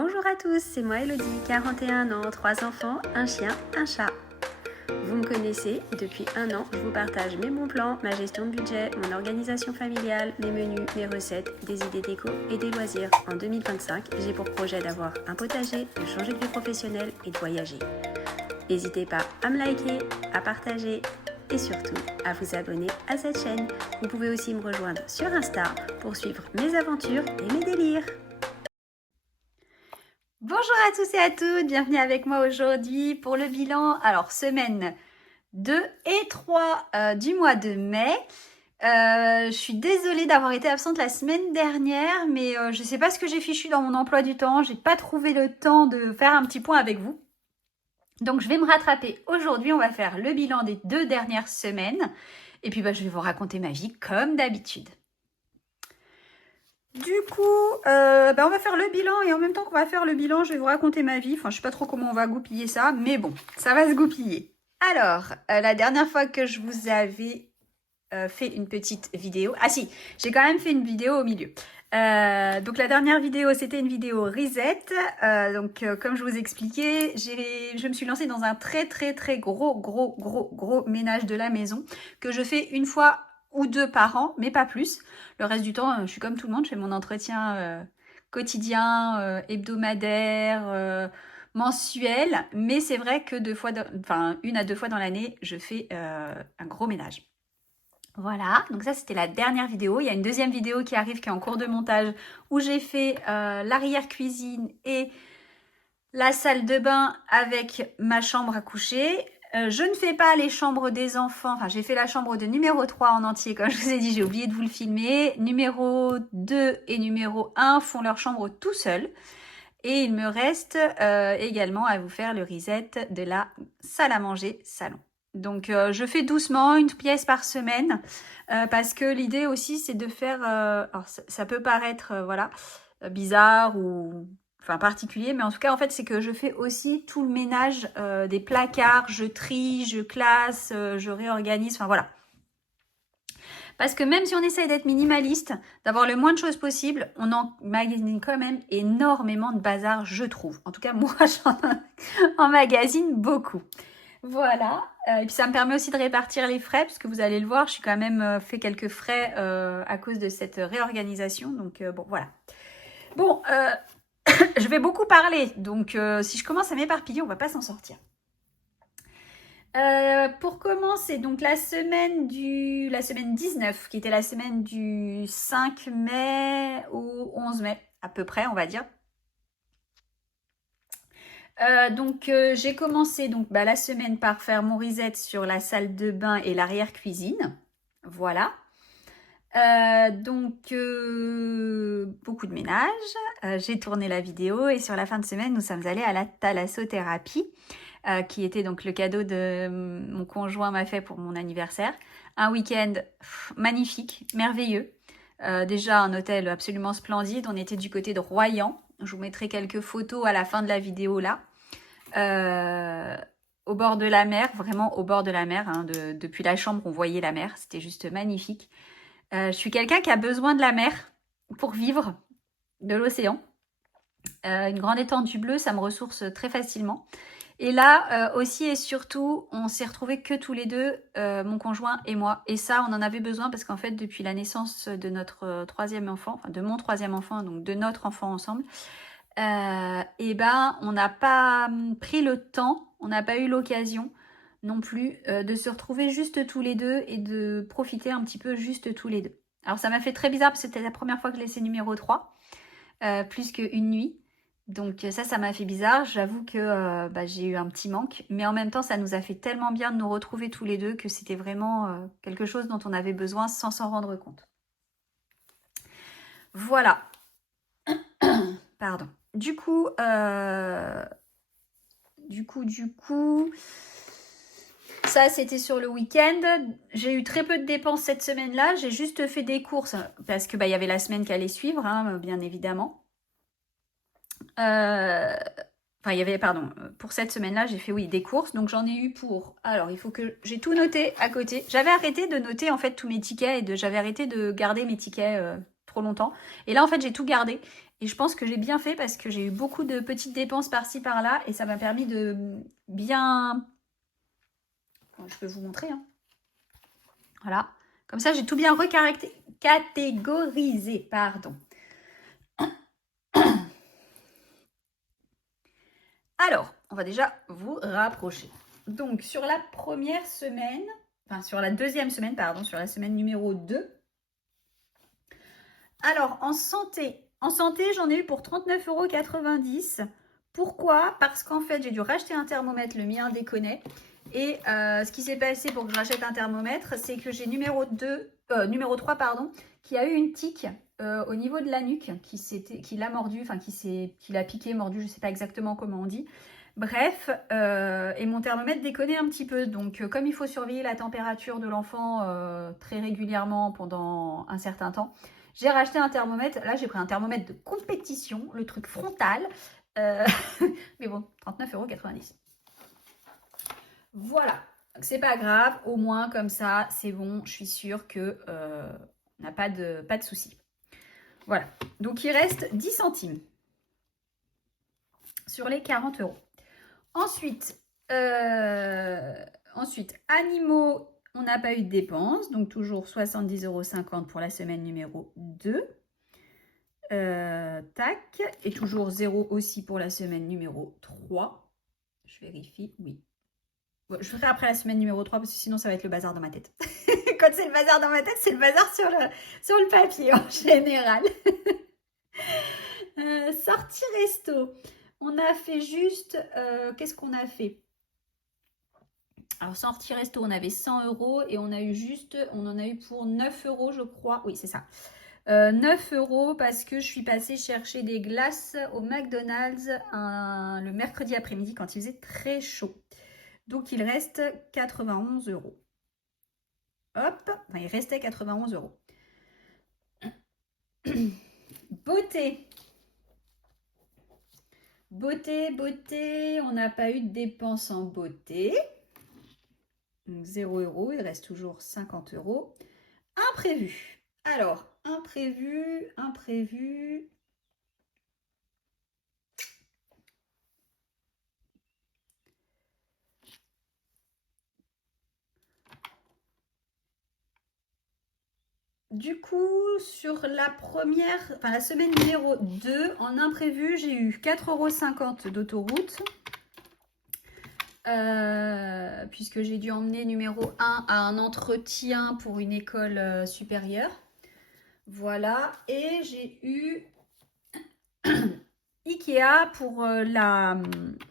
Bonjour à tous, c'est moi Elodie, 41 ans, 3 enfants, un chien, un chat. Vous me connaissez, depuis un an, je vous partage mes bons plans, ma gestion de budget, mon organisation familiale, mes menus, mes recettes, des idées déco et des loisirs. En 2025, j'ai pour projet d'avoir un potager, de changer de vie professionnelle et de voyager. N'hésitez pas à me liker, à partager et surtout à vous abonner à cette chaîne. Vous pouvez aussi me rejoindre sur Insta pour suivre mes aventures et mes délires. Bonjour à tous et à toutes, bienvenue avec moi aujourd'hui pour le bilan. Alors, semaine 2 et 3 du mois de mai. Je suis désolée d'avoir été absente la semaine dernière, mais je ne sais pas ce que j'ai fichu dans mon emploi du temps. J'ai pas trouvé le temps de faire un petit point avec vous. Donc, je vais me rattraper aujourd'hui. On va faire le bilan des 2 dernières semaines. Et puis, je vais vous raconter ma vie comme d'habitude. Du coup, on va faire le bilan et en même temps qu'on va faire le bilan, je vais vous raconter ma vie. Enfin, je sais pas trop comment on va goupiller ça, mais bon, ça va se goupiller. Alors, la dernière fois que je vous avais fait une petite vidéo... Ah si, j'ai quand même fait une vidéo au milieu. Donc la dernière vidéo, c'était une vidéo reset. Comme je vous expliquais, je me suis lancée dans un très gros ménage de la maison que je fais une fois ou 2 par an, mais pas plus. Le reste du temps, je suis comme tout le monde, je fais mon entretien quotidien, hebdomadaire, mensuel. Mais c'est vrai que 1 à 2 fois dans l'année, je fais un gros ménage. Voilà, donc ça c'était la dernière vidéo. Il y a une deuxième vidéo qui arrive, qui est en cours de montage, où j'ai fait l'arrière-cuisine et la salle de bain avec ma chambre à coucher. Je ne fais pas les chambres des enfants. Enfin, j'ai fait la chambre de numéro 3 en entier, comme je vous ai dit, j'ai oublié de vous le filmer. Numéro 2 et numéro 1 font leur chambre tout seuls. Et il me reste également à vous faire le reset de la salle à manger salon. Donc, je fais doucement, une pièce par semaine, parce que l'idée aussi, c'est de faire... alors, ça peut paraître, bizarre ou... Enfin, particulier, mais en tout cas, en fait, c'est que je fais aussi tout le ménage des placards, je trie, je classe, je réorganise, enfin voilà. Parce que même si on essaye d'être minimaliste, d'avoir le moins de choses possible, on emmagasine quand même énormément de bazar, je trouve. En tout cas, moi, j'en emmagasine beaucoup. Voilà. Et puis, ça me permet aussi de répartir les frais, parce que vous allez le voir, je suis quand même fait quelques frais à cause de cette réorganisation. Donc, bon, voilà. Bon, je vais beaucoup parler, donc si je commence à m'éparpiller, on va pas s'en sortir. Pour commencer, donc la semaine 19, qui était la semaine du 5 mai au 11 mai, à peu près, on va dire. J'ai commencé la semaine par faire mon reset sur la salle de bain et l'arrière-cuisine. Voilà. Beaucoup de ménage, j'ai tourné la vidéo et sur la fin de semaine, nous sommes allés à la thalassothérapie, qui était donc le cadeau de mon conjoint m'a fait pour mon anniversaire. Un week-end magnifique, merveilleux. Déjà un hôtel absolument splendide, on était du côté de Royan. Je vous mettrai quelques photos à la fin de la vidéo là. Au bord de la mer, vraiment au bord de la mer, hein, depuis la chambre on voyait la mer, c'était juste magnifique. Je suis quelqu'un qui a besoin de la mer pour vivre, de l'océan. Une grande étendue bleue, ça me ressource très facilement. Et là, aussi et surtout, on s'est retrouvés que tous les deux, mon conjoint et moi. Et ça, on en avait besoin parce qu'en fait, depuis la naissance de notre troisième enfant, enfin de mon troisième enfant, donc de notre enfant ensemble, on n'a pas pris le temps, on n'a pas eu l'occasion non plus de se retrouver juste tous les deux et de profiter un petit peu juste tous les deux. Alors ça m'a fait très bizarre parce que c'était la première fois que je laissais numéro 3, plus qu'une nuit. Donc ça m'a fait bizarre. J'avoue que j'ai eu un petit manque. Mais en même temps, ça nous a fait tellement bien de nous retrouver tous les deux que c'était vraiment quelque chose dont on avait besoin sans s'en rendre compte. Voilà. Pardon. Du coup, ça c'était sur le week-end. J'ai eu très peu de dépenses cette semaine-là. J'ai juste fait des courses parce que y avait la semaine qui allait suivre, hein, bien évidemment. Pour cette semaine-là, j'ai fait des courses. Donc j'en ai eu pour... Alors, il faut que j'ai tout noté à côté. J'avais arrêté de noter en fait tous mes tickets et j'avais arrêté de garder mes tickets trop longtemps. Et là, en fait, j'ai tout gardé. Et je pense que j'ai bien fait parce que j'ai eu beaucoup de petites dépenses par-ci par-là et ça m'a permis de bien... Je peux vous montrer. Hein. Voilà. Comme ça, j'ai tout bien recatégorisé. Pardon. Alors, on va déjà vous rapprocher. Donc, sur la première semaine, enfin sur la deuxième semaine, pardon, sur la semaine numéro 2. Alors, en santé, j'en ai eu pour 39,90 €. Pourquoi? Parce qu'en fait, j'ai dû racheter un thermomètre, le mien déconnait. Et ce qui s'est passé pour que je rachète un thermomètre, c'est que j'ai numéro 3, pardon, qui a eu une tique au niveau de la nuque, qui l'a mordu, enfin qui l'a piqué, mordu, je ne sais pas exactement comment on dit. Bref, et mon thermomètre déconnait un petit peu. Donc, comme il faut surveiller la température de l'enfant très régulièrement pendant un certain temps, j'ai racheté un thermomètre. Là, j'ai pris un thermomètre de compétition, le truc frontal. Mais bon, 39,90 €. Voilà. C'est pas grave. Au moins, comme ça, c'est bon. Je suis sûre que on n'a pas de soucis. Voilà. Donc, il reste 10 centimes sur les 40 €. Ensuite, animaux, on n'a pas eu de dépenses. Donc, toujours 70,50 € pour la semaine numéro 2. Tac. Et toujours 0 aussi pour la semaine numéro 3. Je vérifie, oui. Bon, je ferai après la semaine numéro 3 parce que sinon ça va être le bazar dans ma tête. Quand c'est le bazar dans ma tête, c'est le bazar sur le papier en général. Sortie resto. On a fait juste... qu'est-ce qu'on a fait? Alors, sortie resto, on avait 100 € et on en a eu pour 9 € je crois. Oui, c'est ça. 9 € parce que je suis passée chercher des glaces au McDonald's le mercredi après-midi quand il faisait très chaud. Donc, il reste 91 €. Hop, enfin, il restait 91 €. Beauté. Beauté, on n'a pas eu de dépenses en beauté. Donc 0 €, il reste toujours 50 €. Imprévu. Alors, imprévu. Du coup, sur la semaine numéro 2, en imprévu, j'ai eu 4,50 € d'autoroute. Puisque j'ai dû emmener numéro 1 à un entretien pour une école supérieure. Voilà. Et j'ai eu Ikea pour la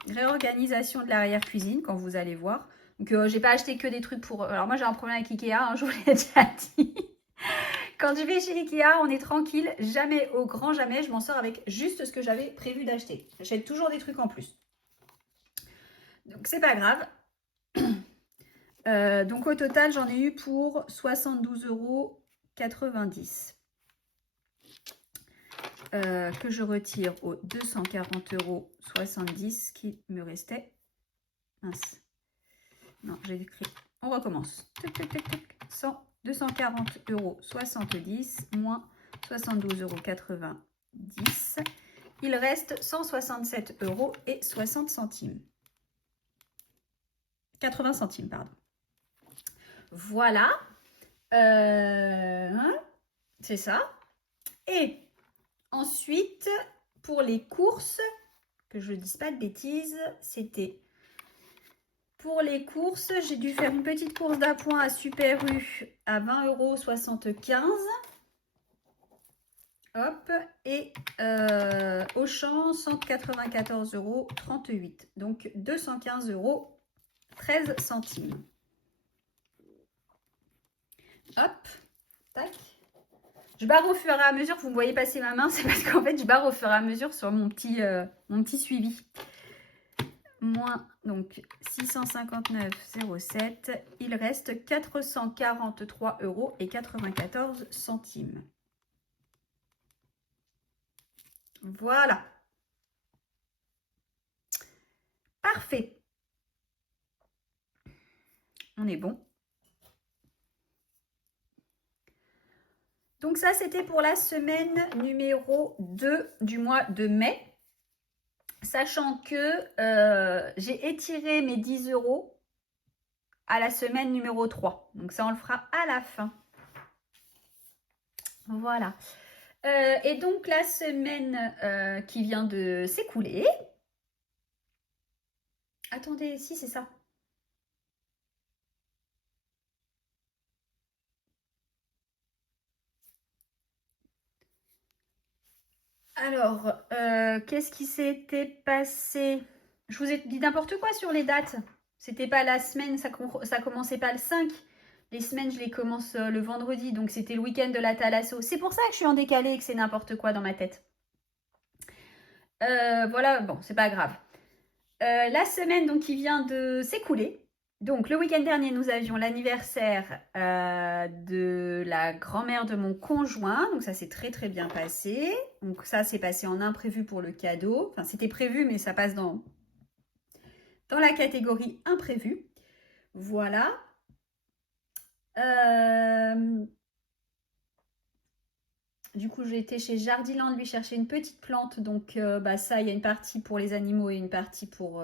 réorganisation de l'arrière-cuisine, quand vous allez voir. Donc, j'ai pas acheté que des trucs pour... Alors, moi, j'ai un problème avec Ikea, hein, je vous l'ai déjà dit. Quand je vais chez Ikea, on est tranquille. Jamais, au grand jamais, je m'en sors avec juste ce que j'avais prévu d'acheter. J'achète toujours des trucs en plus. Donc, c'est pas grave. Donc, au total, j'en ai eu pour 72,90 €. Que je retire aux 240,70 € qui me restait. Mince. Non, j'ai écrit. On recommence. 240,70 € moins 72,90 €. Il reste 167,60 €. 80 centimes, pardon. Voilà. C'est ça. Et ensuite, pour les courses, que je ne dise pas de bêtises, c'était... Pour les courses, j'ai dû faire une petite course d'appoint à Super U à 20,75 €. Hop, et Auchan, 194,38 €. Donc 215,13 €. Hop, tac. Je barre au fur et à mesure que vous me voyez passer ma main, c'est parce qu'en fait, je barre au fur et à mesure sur mon petit suivi. Moins donc 659,07 €. Il reste 443,94 €. Voilà. Parfait. On est bon. Donc ça, c'était pour la semaine numéro 2 du mois de mai. Sachant que j'ai étiré mes 10 € à la semaine numéro 3. Donc ça, on le fera à la fin. Voilà. Et donc la semaine qui vient de s'écouler. Attendez, si c'est ça. Alors, qu'est-ce qui s'était passé? Je vous ai dit n'importe quoi sur les dates. C'était pas la semaine, ça commençait pas le 5. Les semaines, je les commence le vendredi, donc c'était le week-end de la Thalasso. C'est pour ça que je suis en décalé et que c'est n'importe quoi dans ma tête. Voilà, bon, c'est pas grave. La semaine donc qui vient de s'écouler. Donc le week-end dernier, nous avions l'anniversaire de la grand-mère de mon conjoint. Donc ça s'est très très bien passé. Donc ça s'est passé en imprévu pour le cadeau. Enfin c'était prévu mais ça passe dans la catégorie imprévu. Voilà. Du coup, j'ai été chez Jardiland lui chercher une petite plante. Donc, ça, il y a une partie pour les animaux et une partie pour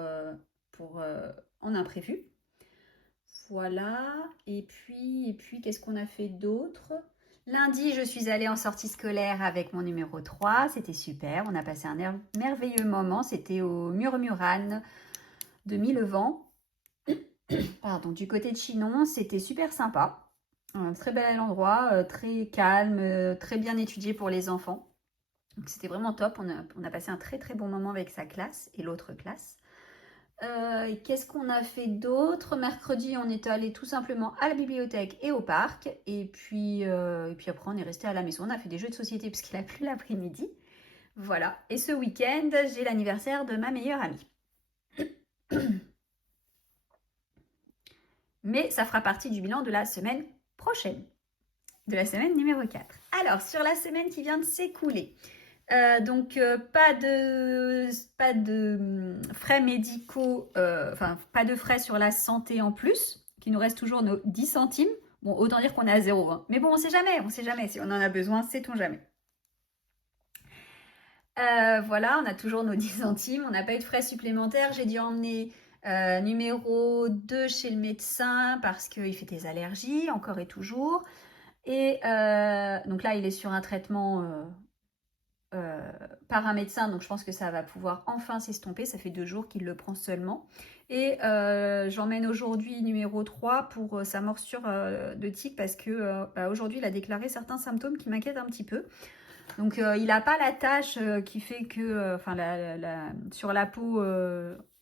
en imprévu. Voilà. Et puis qu'est-ce qu'on a fait d'autre? Lundi, je suis allée en sortie scolaire avec mon numéro 3. C'était super. On a passé un merveilleux moment. C'était au Murmuran de Millevent. Pardon, du côté de Chinon. C'était super sympa. Un très bel endroit, très calme, très bien étudié pour les enfants. Donc c'était vraiment top. On a passé un très très bon moment avec sa classe et l'autre classe. Qu'est-ce qu'on a fait d'autre? Mercredi, on est allé tout simplement à la bibliothèque et au parc. Et puis après, on est resté à la maison. On a fait des jeux de société parce qu'il a plu l'après-midi. Voilà. Et ce week-end, j'ai l'anniversaire de ma meilleure amie. Mais ça fera partie du bilan de la semaine prochaine. De la semaine numéro 4. Alors, sur la semaine qui vient de s'écouler. Pas de frais médicaux, pas de frais sur la santé en plus, qui nous reste toujours nos 10 centimes. Bon, autant dire qu'on est à 0, hein. Mais bon, on sait jamais. Si on en a besoin, sait-on jamais. Voilà, on a toujours nos 10 centimes. On n'a pas eu de frais supplémentaires. J'ai dû emmener numéro 2 chez le médecin parce qu'il fait des allergies, encore et toujours. Et donc là, il est sur un traitement par un médecin, donc je pense que ça va pouvoir enfin s'estomper. Ça fait 2 jours qu'il le prend seulement. Et j'emmène aujourd'hui numéro 3 pour sa morsure de tique parce que aujourd'hui il a déclaré certains symptômes qui m'inquiètent un petit peu. Donc il n'a pas la tache qui fait que, sur la peau,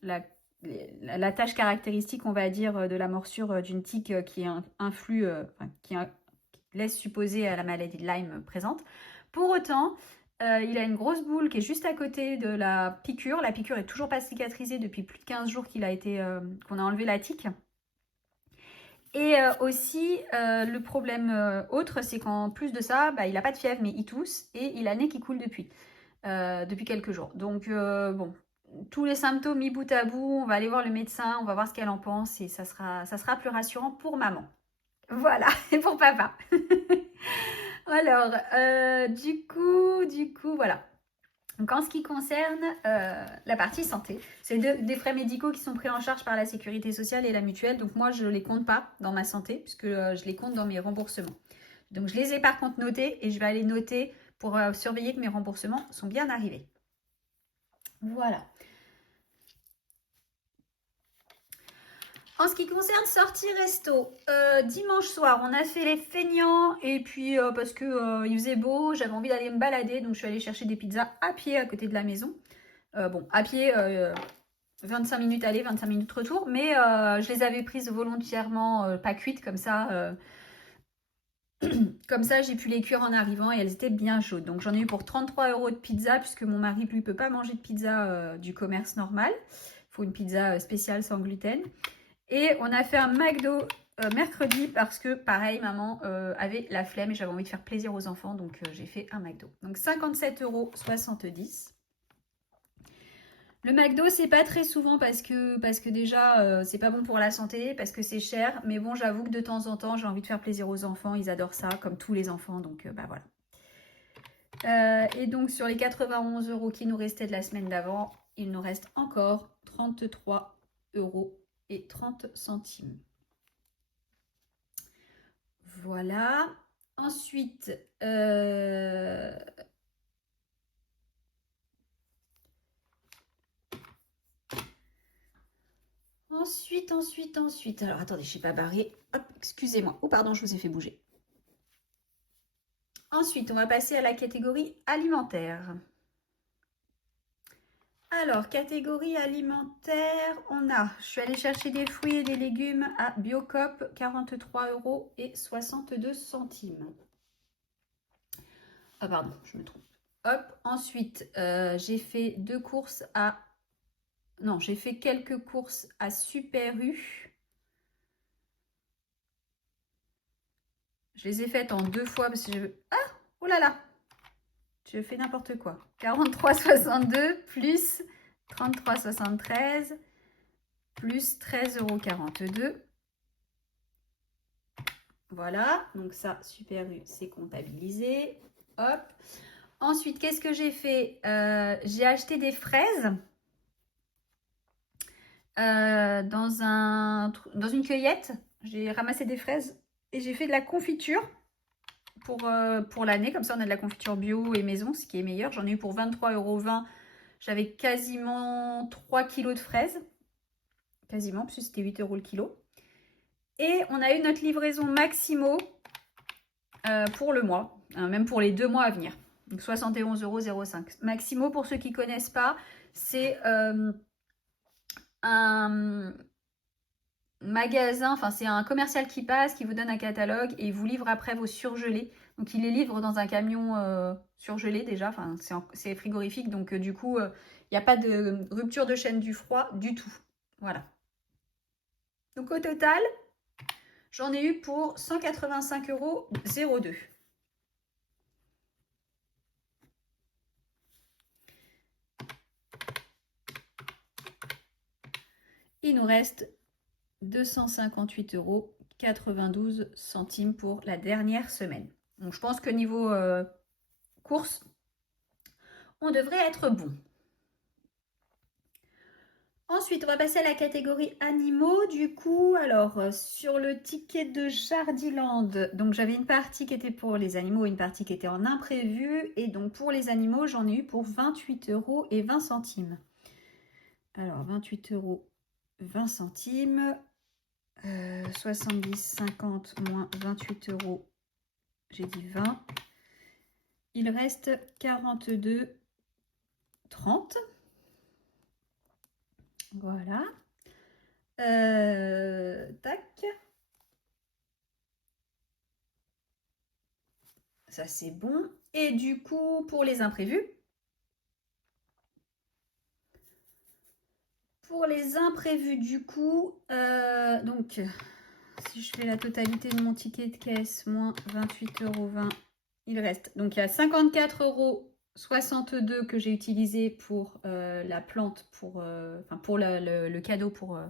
la tâche caractéristique, on va dire, de la morsure d'une tique qui influe, qui laisse supposer à la maladie de Lyme présente. Pour autant, il a une grosse boule qui est juste à côté de la piqûre. La piqûre est toujours pas cicatrisée depuis plus de 15 jours qu'on a enlevé la tique. Et aussi, le problème autre, c'est qu'en plus de ça, il n'a pas de fièvre, mais il tousse et il a le nez qui coule depuis quelques jours. Donc, bon, tous les symptômes mis bout à bout, on va aller voir le médecin, on va voir ce qu'elle en pense et ça sera plus rassurant pour maman. Voilà, et pour papa. Alors, du coup, voilà. Donc, en ce qui concerne la partie santé, c'est des frais médicaux qui sont pris en charge par la sécurité sociale et la mutuelle. Donc, moi, je ne les compte pas dans ma santé puisque je les compte dans mes remboursements. Donc, je les ai par contre notés et je vais aller noter pour surveiller que mes remboursements sont bien arrivés. Voilà. En ce qui concerne sortie resto, dimanche soir, on a fait les feignants et puis parce que il faisait beau, j'avais envie d'aller me balader, donc je suis allée chercher des pizzas à pied à côté de la maison. Bon, à pied, 25 minutes aller, 25 minutes retour, mais je les avais prises volontairement pas cuites comme ça. Comme ça, j'ai pu les cuire en arrivant et elles étaient bien chaudes. Donc j'en ai eu pour 33 € de pizza puisque mon mari lui peut pas manger de pizza du commerce normal. Il faut une pizza spéciale sans gluten. Et on a fait un McDo mercredi parce que, pareil, maman avait la flemme et j'avais envie de faire plaisir aux enfants. Donc, j'ai fait un McDo. Donc, 57,70 €. Le McDo, c'est pas très souvent parce que déjà, c'est pas bon pour la santé, parce que c'est cher. Mais bon, j'avoue que de temps en temps, j'ai envie de faire plaisir aux enfants. Ils adorent ça, comme tous les enfants. Donc, bah voilà. Et donc, sur les 91 € qui nous restaient de la semaine d'avant, il nous reste encore 33,30 €. Voilà. Ensuite, ensuite. Alors, attendez, je ne sais pas barrer. Hop, excusez-moi. Oh, pardon, je vous ai fait bouger. Ensuite, on va passer à la catégorie alimentaire. Alors, catégorie alimentaire, je suis allée chercher des fruits et des légumes à Biocop, 43,62 €. Ah pardon, je me trompe. Hop, ensuite, j'ai fait j'ai fait quelques courses à Super U. Je les ai faites en 2 fois parce que je veux... Ah, oh là là, je fais n'importe quoi. 43,62 plus 33,73 plus 13,42 €. Voilà, donc ça, Super U, c'est comptabilisé. Hop. Ensuite, qu'est-ce que j'ai fait? J'ai acheté des fraises dans une cueillette. J'ai ramassé des fraises et j'ai fait de la confiture pour l'année. Comme ça, on a de la confiture bio et maison, ce qui est meilleur. J'en ai eu pour 23,20 €. J'avais quasiment 3 kilos de fraises. Quasiment, puisque c'était 8 € le kilo. Et on a eu notre livraison Maximo pour le mois, hein, même pour les 2 mois à venir. Donc 71,05 €. Maximo, pour ceux qui ne connaissent pas, c'est un magasin, enfin c'est un commercial qui passe, qui vous donne un catalogue et il vous livre après vos surgelés. Donc il les livre dans un camion surgelé déjà, enfin c'est frigorifique, donc du coup il n'y a pas de rupture de chaîne du froid du tout. Voilà. Donc au total, j'en ai eu pour 185,02 €. Il nous reste 258,92 € pour la dernière semaine. Donc je pense que niveau course, on devrait être bon. Ensuite, on va passer à la catégorie animaux. Du coup, alors sur le ticket de Jardiland, donc j'avais une partie qui était pour les animaux et une partie qui était en imprévu. Et donc pour les animaux, j'en ai eu pour 28,20 €. Alors 28,20 €. 70,50 moins 28 €, j'ai dit 20. Il reste 42,30 €. Voilà. Tac. Ça, c'est bon. Et du coup, pour les imprévus, du coup, donc, si je fais la totalité de mon ticket de caisse, moins 28,20 €, il reste. Donc, il y a 54,62 € que j'ai utilisé pour la plante, pour le cadeau pour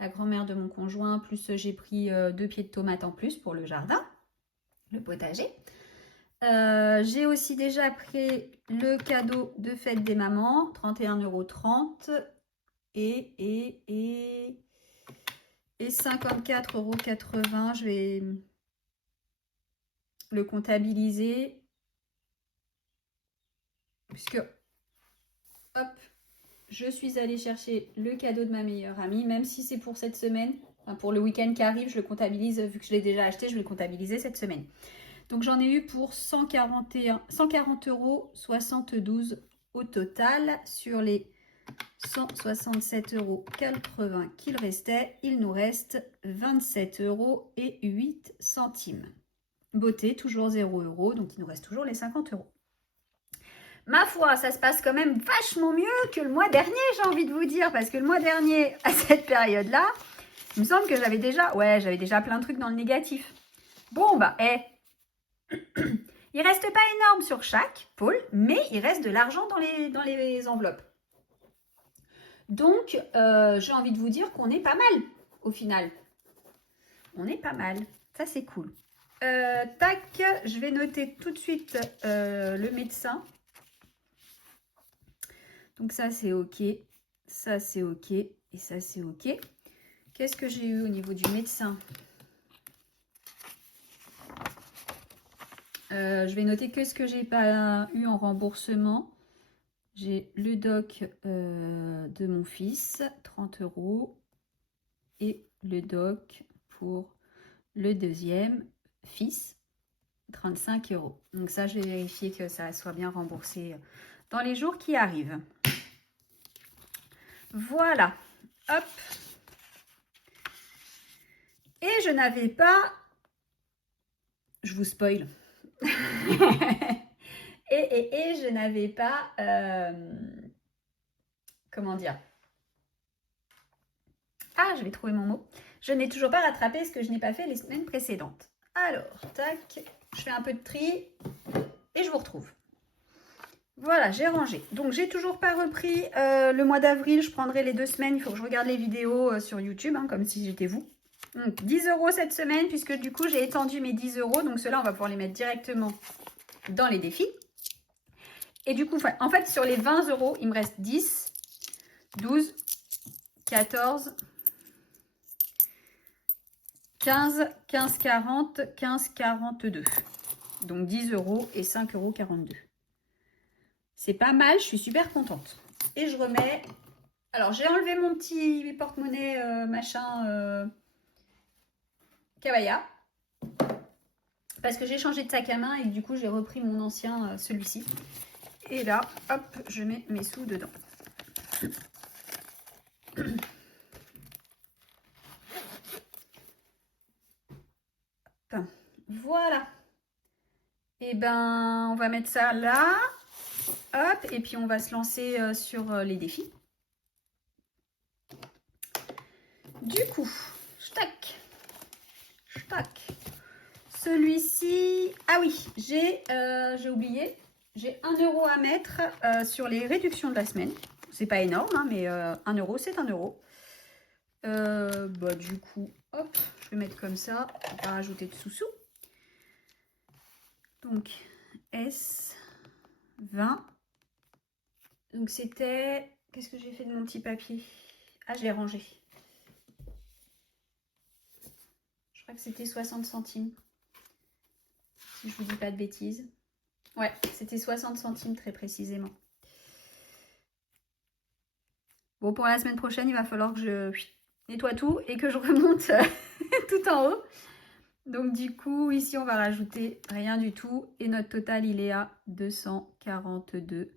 la grand-mère de mon conjoint. Plus, j'ai pris 2 pieds de tomates en plus pour le jardin, le potager. J'ai aussi déjà pris le cadeau de fête des mamans, 31,30 € et 54,80 €. Je vais le comptabiliser puisque, hop, je suis allée chercher le cadeau de ma meilleure amie, même si c'est pour cette semaine, enfin pour le week-end qui arrive, je le comptabilise, vu que je l'ai déjà acheté, je vais le comptabiliser cette semaine. Donc j'en ai eu pour 140,72 € au total. Sur les 167,80 € qu'il restait, il nous reste 27,08 €. Beauté, toujours 0 €, donc il nous reste toujours les 50 €. Ma foi, ça se passe quand même vachement mieux que le mois dernier, j'ai envie de vous dire, parce que le mois dernier, à cette période-là, il me semble que j'avais déjà plein de trucs dans le négatif. Bon, bah, il reste pas énorme sur chaque pôle, mais il reste de l'argent dans les enveloppes. Donc, j'ai envie de vous dire qu'on est pas mal, au final. On est pas mal. Ça, c'est cool. Tac, je vais noter tout de suite le médecin. Donc ça, c'est OK. Ça, c'est OK. Et ça, c'est OK. Qu'est-ce que j'ai eu au niveau du médecin? Je vais noter que ce que j'ai pas eu en remboursement. J'ai le doc de mon fils, 30 €. Et le doc pour le deuxième fils, 35 €. Donc ça, je vais vérifier que ça soit bien remboursé dans les jours qui arrivent. Voilà. Hop. Et je n'avais pas... Je vous spoil. et je n'avais pas... comment dire? Ah, je vais trouver mon mot. Je n'ai toujours pas rattrapé ce que je n'ai pas fait les semaines précédentes. Alors, tac, je fais un peu de tri et je vous retrouve. Voilà, j'ai rangé. Donc, j'ai toujours pas repris le mois d'avril. Je prendrai les 2 semaines. Il faut que je regarde les vidéos sur YouTube, hein, comme si j'étais vous. Donc, 10 € cette semaine, puisque du coup, j'ai étendu mes 10 €. Donc, ceux-là, on va pouvoir les mettre directement dans les défis. Et du coup, en fait, sur les 20 €, il me reste 10, 12, 14, 15, 15, 40, 15, 42. Donc 10 € et 5,42 €. C'est pas mal, je suis super contente. Et je remets... Alors, j'ai enlevé mon petit porte-monnaie machin Cabaya. Parce que j'ai changé de sac à main et du coup, j'ai repris mon ancien, celui-ci. Et là, hop, je mets mes sous dedans. Voilà. Et ben, on va mettre ça là. Hop, et puis on va se lancer sur les défis. Du coup, tac, tac. Celui-ci, ah oui, j'ai oublié, j'ai 1 € à mettre sur les réductions de la semaine. C'est pas énorme, hein, mais 1 €, c'est 1 €. Bah, du coup, hop, je vais mettre comme ça, on va pas rajouter de sous-sous. Donc, S, 20. Donc, c'était... Qu'est-ce que j'ai fait de mon petit papier? Ah, je l'ai rangé. Je crois que c'était 60 centimes. Si je vous dis pas de bêtises. Ouais, c'était 60 centimes très précisément. Bon, pour la semaine prochaine, il va falloir que je nettoie tout et que je remonte tout en haut. Donc du coup, ici, on va rajouter rien du tout. Et notre total, il est à 242,75.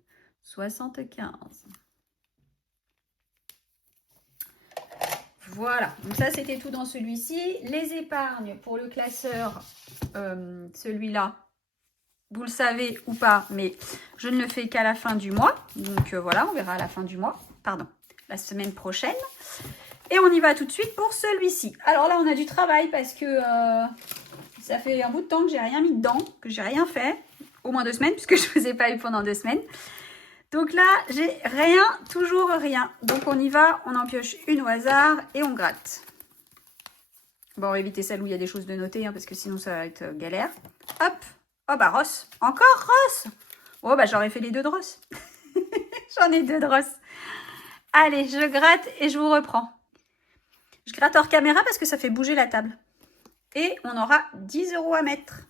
Voilà, donc ça, c'était tout dans celui-ci. Les épargnes pour le classeur, celui-là, vous le savez ou pas, mais je ne le fais qu'à la fin du mois. Donc voilà, on verra à la fin du mois. Pardon, la semaine prochaine. Et on y va tout de suite pour celui-ci. Alors là, on a du travail parce que ça fait un bout de temps que j'ai rien mis dedans, que j'ai rien fait. Au moins 2 semaines, puisque je ne vous ai pas eu pendant 2 semaines. Donc là, j'ai rien, toujours rien. Donc on y va, on en pioche une au hasard et on gratte. Bon, on va éviter celle où il y a des choses de noter, hein, parce que sinon ça va être galère. Hop. Oh bah Ross. Encore Ross. Oh bah j'aurais fait les 2 de Ross. J'en ai 2 de Ross. Allez, je gratte et je vous reprends. Je gratte hors caméra parce que ça fait bouger la table. Et on aura 10 € à mettre.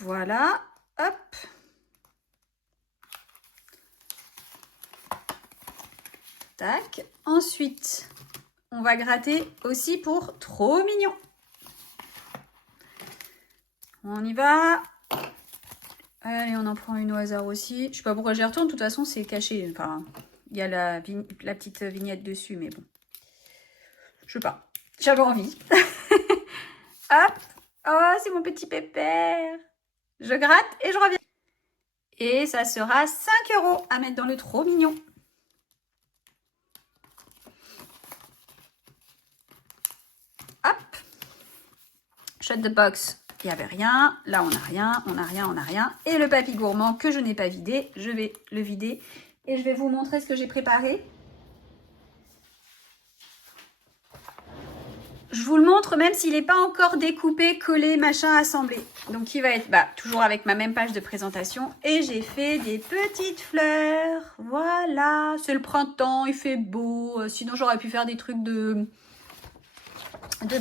Voilà. Hop. Tac. Ensuite, on va gratter aussi pour trop mignon. On y va. Allez, on en prend une au hasard aussi. Je sais pas pourquoi j'y retourne. De toute façon, c'est caché. Enfin, il y a la petite vignette dessus, mais bon. Je sais pas. J'avais envie. Hop. Oh, c'est mon petit pépère. Je gratte et je reviens. Et ça sera 5 € à mettre dans le trop mignon. Hop. Shut the box. Il n'y avait rien. Là, on n'a rien. On n'a rien. On n'a rien. Et le papy gourmand que je n'ai pas vidé, je vais le vider Et je vais vous montrer ce que j'ai préparé. Je vous le montre même s'il n'est pas encore découpé, collé, machin, assemblé. Donc il va être toujours avec ma même page de présentation. Et j'ai fait des petites fleurs. Voilà, c'est le printemps, il fait beau. Sinon j'aurais pu faire des trucs de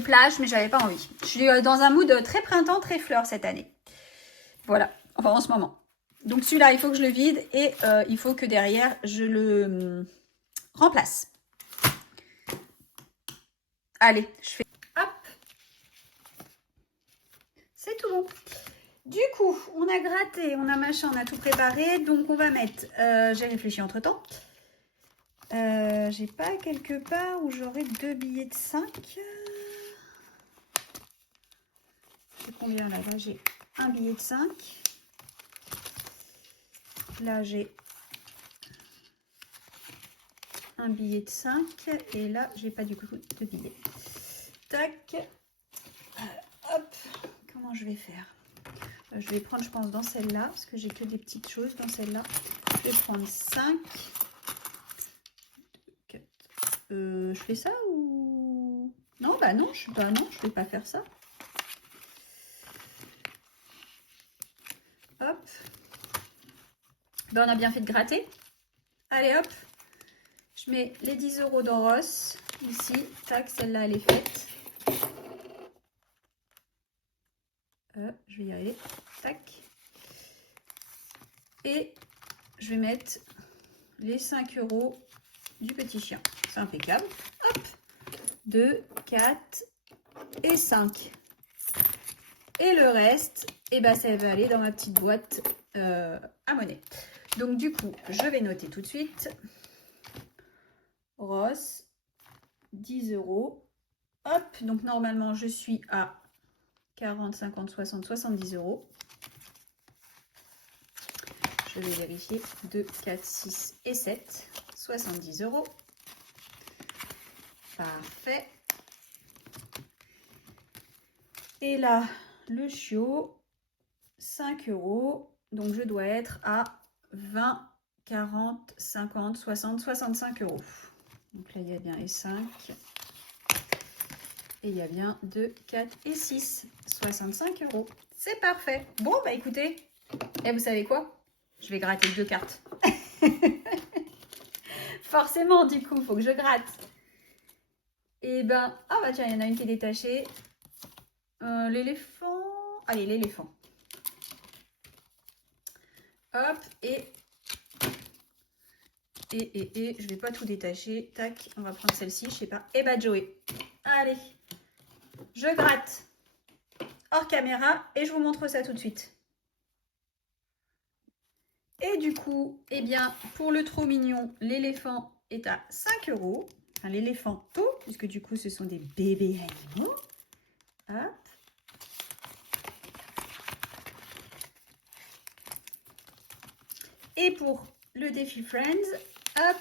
plage, mais j'avais pas envie. Je suis dans un mood très printemps, très fleurs cette année. Voilà, enfin en ce moment. Donc celui-là, il faut que je le vide et il faut que derrière, je le remplace. Allez, je fais... Hop. C'est tout bon. Du coup, on a gratté, on a machin, on a tout préparé. Donc on va mettre... j'ai réfléchi entre-temps. J'ai pas quelque part où j'aurai 2 billets de 5. C'est combien là? Là, j'ai un billet de 5. Là, j'ai un billet de 5. Et là, j'ai pas du coup de billets. Tac. Hop. Comment je vais faire? Je vais prendre, je pense, dans celle-là. Parce que j'ai que des petites choses dans celle-là. Je vais prendre 5. 4. Je fais ça ou... Non, bah non, je vais pas faire ça. Hop. Ben, on a bien fait de gratter. Allez, hop. Je mets les 10 € dans Ross. Ici, tac, celle-là, elle est faite. Je vais y aller. Tac. Et je vais mettre les 5 € du petit chien. C'est impeccable. Hop. 2, 4 et 5. Et le reste, eh ben, ça va aller dans ma petite boîte à monnaie. Donc du coup, je vais noter tout de suite. Ross, 10 €. Hop, donc normalement, je suis à 40, 50, 60, 70 €. Je vais vérifier. 2, 4, 6 et 7. 70 €. Parfait. Et là, le chiot, 5 €. Donc, je dois être à 20, 40, 50, 60, 65 €. Donc là, il y a bien les 5. Et il y a bien 2, 4 et 6. 65 €. C'est parfait. Bon, bah écoutez, et vous savez quoi? Je vais gratter 2 cartes. Forcément, du coup, il faut que je gratte. Et ben, ah bah tiens, il y en a une qui est détachée. L'éléphant. Allez, l'éléphant. Hop, et je vais pas tout détacher. Tac, on va prendre celle-ci, je sais pas. Et bah Joey. Allez, je gratte hors caméra et je vous montre ça tout de suite. Et du coup, eh bien, pour le trop mignon, l'éléphant est à 5 €. Enfin, l'éléphant tout, puisque du coup, ce sont des bébés animaux. Hop. Et pour le défi Friends, hop,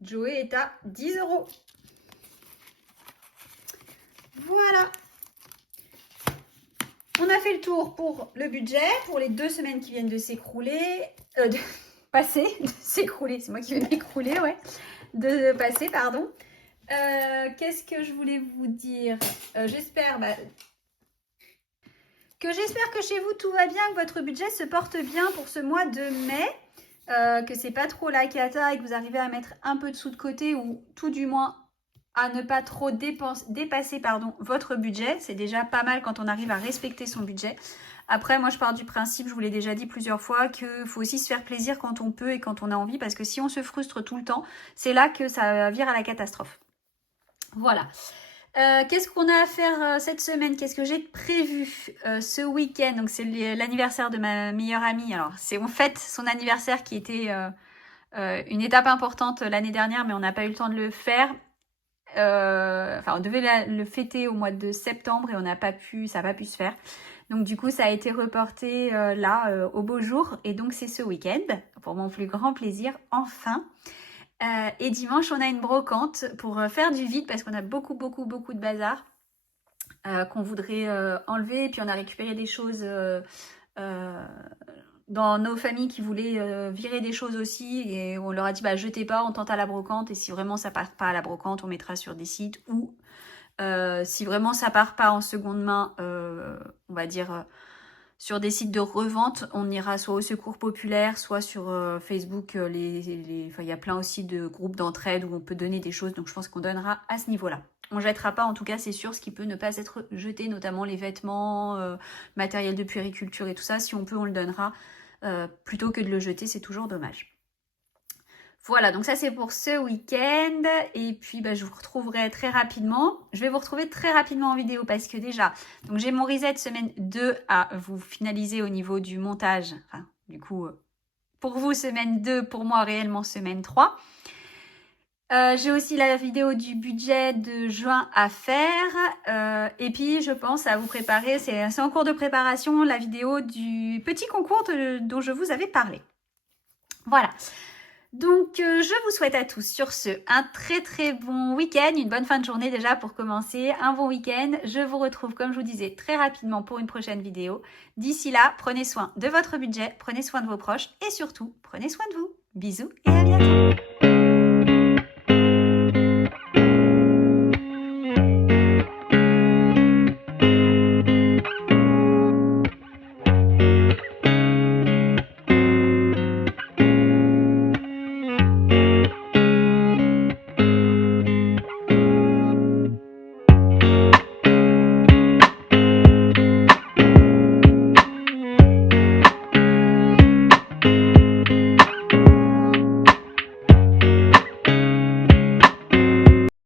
Joey est à 10 €. Voilà. On a fait le tour pour le budget, pour les 2 semaines qui viennent de s'écrouler, de passer, de s'écrouler, c'est moi qui vais m'écrouler, ouais, de passer, pardon. Qu'est-ce que je voulais vous dire? J'espère que chez vous tout va bien, que votre budget se porte bien pour ce mois de mai, que c'est pas trop la cata et que vous arrivez à mettre un peu de sous de côté ou tout du moins à ne pas trop dépasser votre budget. C'est déjà pas mal quand on arrive à respecter son budget. Après, moi, je pars du principe, je vous l'ai déjà dit plusieurs fois, qu'il faut aussi se faire plaisir quand on peut et quand on a envie, parce que si on se frustre tout le temps, c'est là que ça vire à la catastrophe. Voilà. Qu'est-ce qu'on a à faire cette semaine? Qu'est-ce que j'ai prévu ce week-end? Donc, c'est l'anniversaire de ma meilleure amie. Alors, c'est en fait son anniversaire qui était une étape importante l'année dernière, mais on n'a pas eu le temps de le faire. Enfin, on devait le fêter au mois de septembre et ça n'a pas pu se faire. Donc du coup, ça a été reporté là au beau jour et donc c'est ce week-end pour mon plus grand plaisir, enfin. Et dimanche, on a une brocante pour faire du vide parce qu'on a beaucoup de bazar qu'on voudrait enlever. Et puis on a récupéré des choses dans nos familles qui voulaient virer des choses aussi et on leur a dit bah jetez pas, on tente à la brocante et si vraiment ça part pas à la brocante, on mettra sur des sites ou si vraiment ça part pas en seconde main, on va dire sur des sites de revente, on ira soit au Secours Populaire, soit sur Facebook. Enfin, il y a plein aussi de groupes d'entraide où on peut donner des choses. Donc, je pense qu'on donnera à ce niveau-là. On ne jettera pas, en tout cas, c'est sûr, ce qui peut ne pas être jeté, notamment les vêtements, matériel de puériculture et tout ça. Si on peut, on le donnera. Plutôt que de le jeter, c'est toujours dommage. Voilà, donc ça c'est pour ce week-end. Et puis bah, je vous retrouverai très rapidement. Je vais vous retrouver très rapidement en vidéo parce que déjà, donc j'ai mon reset semaine 2 à vous finaliser au niveau du montage. Enfin, du coup, pour vous semaine 2, pour moi réellement semaine 3. J'ai aussi la vidéo du budget de juin à faire. Et puis je pense à vous préparer, c'est en cours de préparation, la vidéo du petit concours dont je vous avais parlé. Voilà. Donc, je vous souhaite à tous sur ce un très très bon week-end, une bonne fin de journée déjà pour commencer, un bon week-end. Je vous retrouve comme je vous disais très rapidement pour une prochaine vidéo. D'ici là, prenez soin de votre budget, prenez soin de vos proches et surtout, prenez soin de vous. Bisous et à bientôt.